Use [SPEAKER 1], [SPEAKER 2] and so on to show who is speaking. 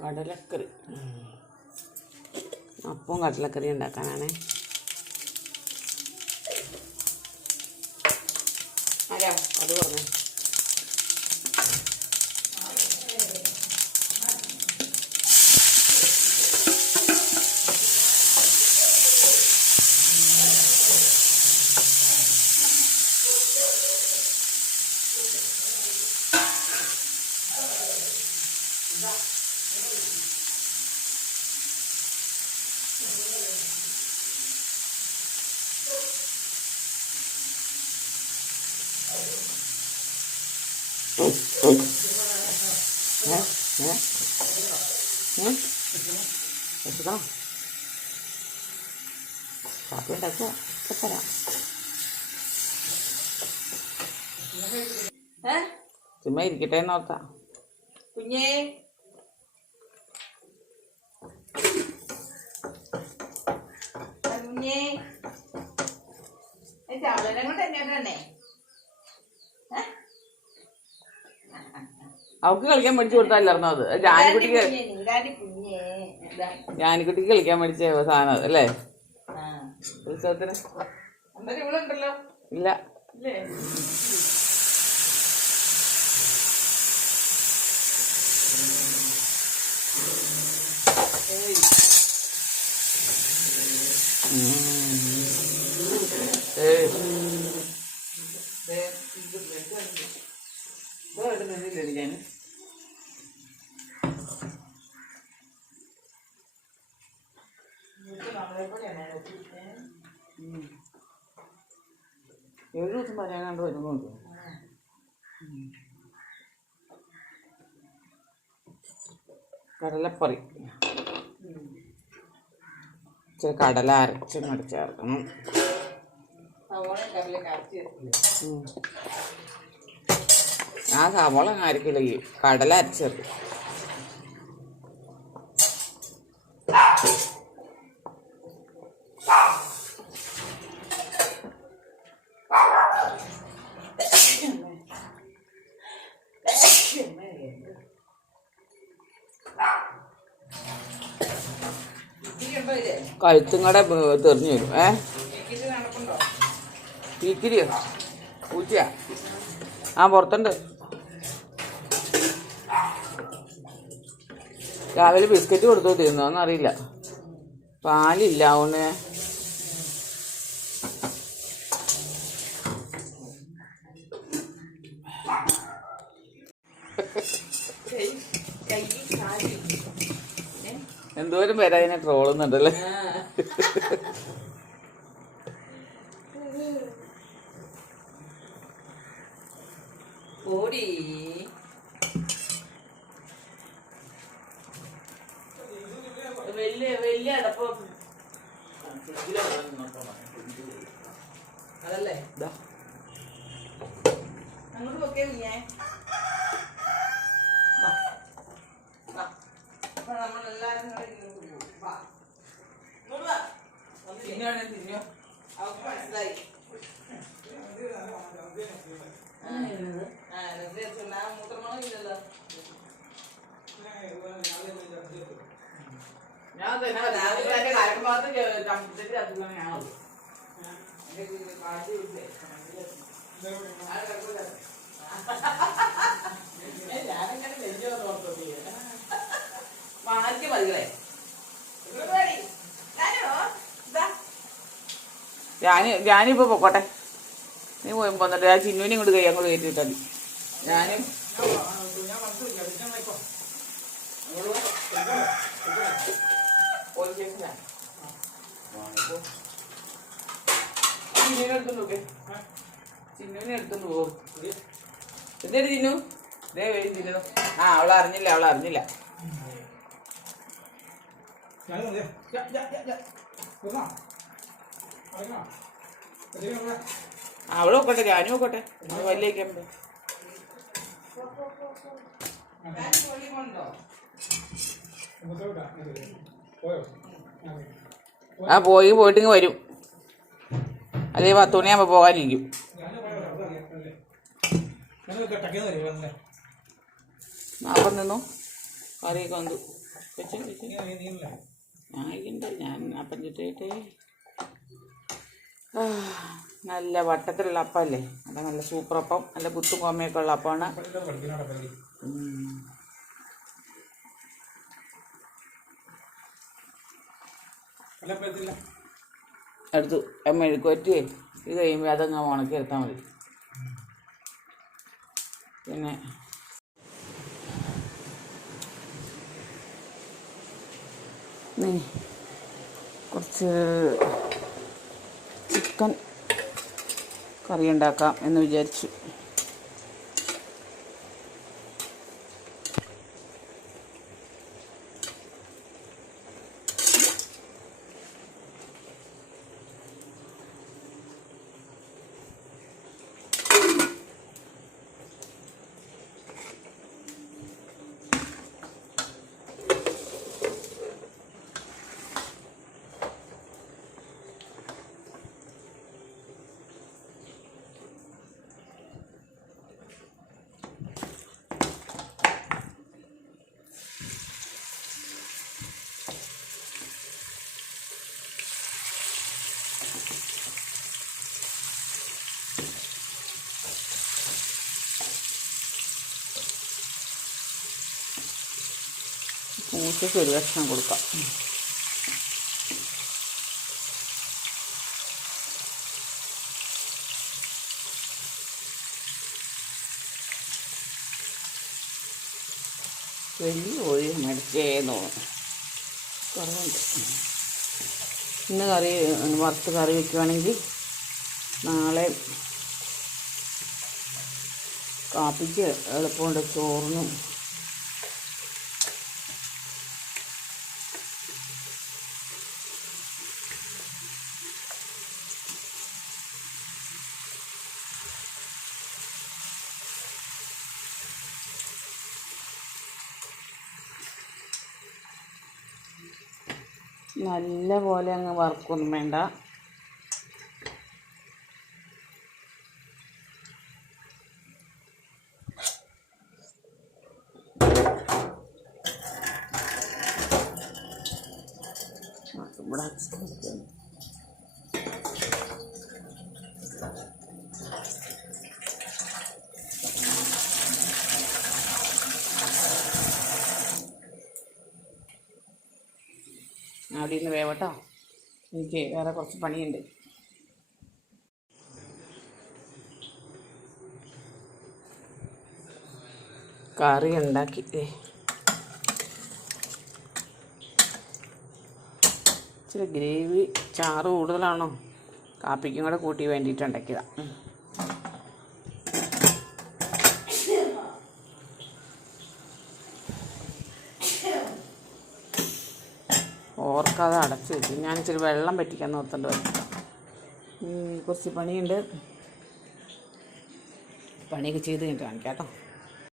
[SPEAKER 1] കടലക്കറി. അപ്പവും കടലക്കറി ഉണ്ടാക്കാനാണ്. ആരാ അത് പറഞ്ഞു. ഏ ഏ ഏ വെച്ചിക്കണം കാപ്പി ഉണ്ടാക്കുക ഇപ്പൊ തരാം
[SPEAKER 2] ഏ?
[SPEAKER 1] ചുമ്മാ ഇരിക്കട്ടെ എന്ന് ഓർത്താ
[SPEAKER 2] കുഞ്ഞേ ആ കുഞ്ഞേ. കൊണ്ട്
[SPEAKER 1] അവൾക്ക് കളിക്കാൻ മേടിച്ചു കൊടുത്താലായിരുന്നു അത്? ജാനിക്കുട്ടിക്ക്. ജാനിക്കുട്ടിക്ക് കളിക്കാൻ മേടിച്ച സാധനം അത് അല്ലേ. ഉത്സവത്തിന്? ഇല്ല
[SPEAKER 2] ഇല്ലേ ഏയ്.
[SPEAKER 1] ഏയ്
[SPEAKER 2] ദേ, ഇത് ബ്രെഡ് ഉണ്ട്.
[SPEAKER 1] ഇതോ ഇടുന്നില്ലേ ഞാൻ
[SPEAKER 2] ഇത് നമ്മളെ പോലെയാണോ? ഏ?
[SPEAKER 1] ഏഴ് ദിവസം പറയാൻ കണ്ട് വരുന്നു കടലപ്പറി. ഇച്ചിരി കടല അരച്ച് ഇങ്ങോട്ട് ചേർക്കണം. ആ സവോള അരക്കില്ല? കടല അരച്ച് കഴുത്തും കൂടെ തെറിഞ്ഞു വരും. ഏ? തീക്കിരിയോ പൂച്ചയാ? ആ പുറത്തുണ്ട്. രാവിലെ ബിസ്ക്കറ്റ് കൊടുത്തു തീർന്നോന്നറിയില്ല പാലില്ല
[SPEAKER 2] ഒന്നേ?
[SPEAKER 1] എന്തോരം പേര് അതിനെ ട്രോളുന്നുണ്ടല്ലേ?
[SPEAKER 2] ആ. വലിയ വലിയ അടപ്പം അതല്ലേ. അങ്ങോട്ട് ഒക്കെ ഞാൻ നമ്മളെല്ലാരും തിരിഞ്ഞോ അവർക്ക് പോകും. വാ. ഇങ്ങോട്ട് വാ. വന്ന്
[SPEAKER 1] തിന്നോണേ, തിന്നോ.
[SPEAKER 2] അവൾക്ക് മനസ്സിലായി ആ, ആ, വെറുതെ ചൊല്ലാ, മൂത്രമണം ഇല്ലല്ലോ.
[SPEAKER 1] ഞാൻ തന്നെ രാവിലെ എന്റെ കലക്കഭാഗത്ത് ചെ- ചമ്മന്തിക്ക് കത്തിക്കണം ഞാനത്.
[SPEAKER 2] ഞാനങ്ങനെ നെഞ്ചു വന്ന് ഓർത്തു നീ.
[SPEAKER 1] മാറ്റി മതികളെ. ഞാൻ? ഞാനിപ്പോ പൊക്കോട്ടെ. നീ പോയി പോന്നിട്ട് ആ ചിന്നുവിനെ ഇങ്ങോട്ട് കൈ അങ്ങോട്ട് കയറ്റി വിട്ടാൽ ഞാനും. പോലീസ് സ്റ്റേഷനിലാ. ചിന്നുവിനെ എടുത്തോണ്ട് പോക്കെ ചിന്നുവിനെ എടുത്തോണ്ട് പോകും എന്തേലും ചിന്നു? ദേ വരും ചിന്നു. ആ അവളെ അറിഞ്ഞില്ല അവളെ അറിഞ്ഞില്ല. അവളും ഒക്കട്ടെ ഞാനും നോക്കട്ടെ. വലിയ ക്യാമ്പ്? ആ പോയി പോയിട്ടിങ്ങ് വരും. അതേ പത്ത് മണിയാകുമ്പോൾ പോകാനിരിക്കും. അപ്പം നിന്നു. കറിയൊക്കെ വന്നു. ഞാൻ അപ്പം ആ, നല്ല വട്ടത്തിലുള്ള അപ്പമല്ലേ? അത് നല്ല സൂപ്പർ അപ്പം നല്ല കുത്തും കോമയൊക്കെ ഉള്ള അപ്പമാണ്. എടുത്തു മെഴുക്കുവറ്റിയേ ഇത് കഴിയുമ്പോൾ അതങ്ങ് ഉണക്കി എടുത്താൽ മതി. പിന്നെ കുറച്ച് ചിക്കൻ കറി ഉണ്ടാക്കാം എന്ന് വിചാരിച്ചു. പൂച്ചയ്ക്ക് ഒരു കഷ്ണം കൊടുക്കാം. വലിയ കോഴി മേടിച്ചേന്ന് തോന്നുന്നു. കുറവുണ്ട്. ഇന്ന് കറി വറുത്ത് കറി വെക്കുവാണെങ്കിൽ നാളെ കാപ്പിക്ക് എളുപ്പമുണ്ട് ചോറിനും നല്ല പോലെ അങ്ങ് വറുക്കൊന്നും വേണ്ട. ഇവിടെ അവിടെ നിന്ന് വേവട്ടോ എനിക്ക് വേറെ കുറച്ച് പണിയുണ്ട്. കറി ഉണ്ടാക്കി. ഇച്ചിരി ഗ്രേവി ചാറ് കൂടുതലാണോ? കാപ്പിക്കും കൂടെ കൂട്ടി വേണ്ടിയിട്ട് ഉണ്ടാക്കിയതാണ് ഓർക്കാതെ അടച്ചു വെച്ചു. ഞാൻ ഇച്ചിരി വെള്ളം പറ്റിക്കാൻ നിർത്തേണ്ടി വരും കുറച്ച് പണിയുണ്ട്. പണിയൊക്കെ ചെയ്ത് കഴിഞ്ഞിട്ട് കാണിക്കാം കേട്ടോ.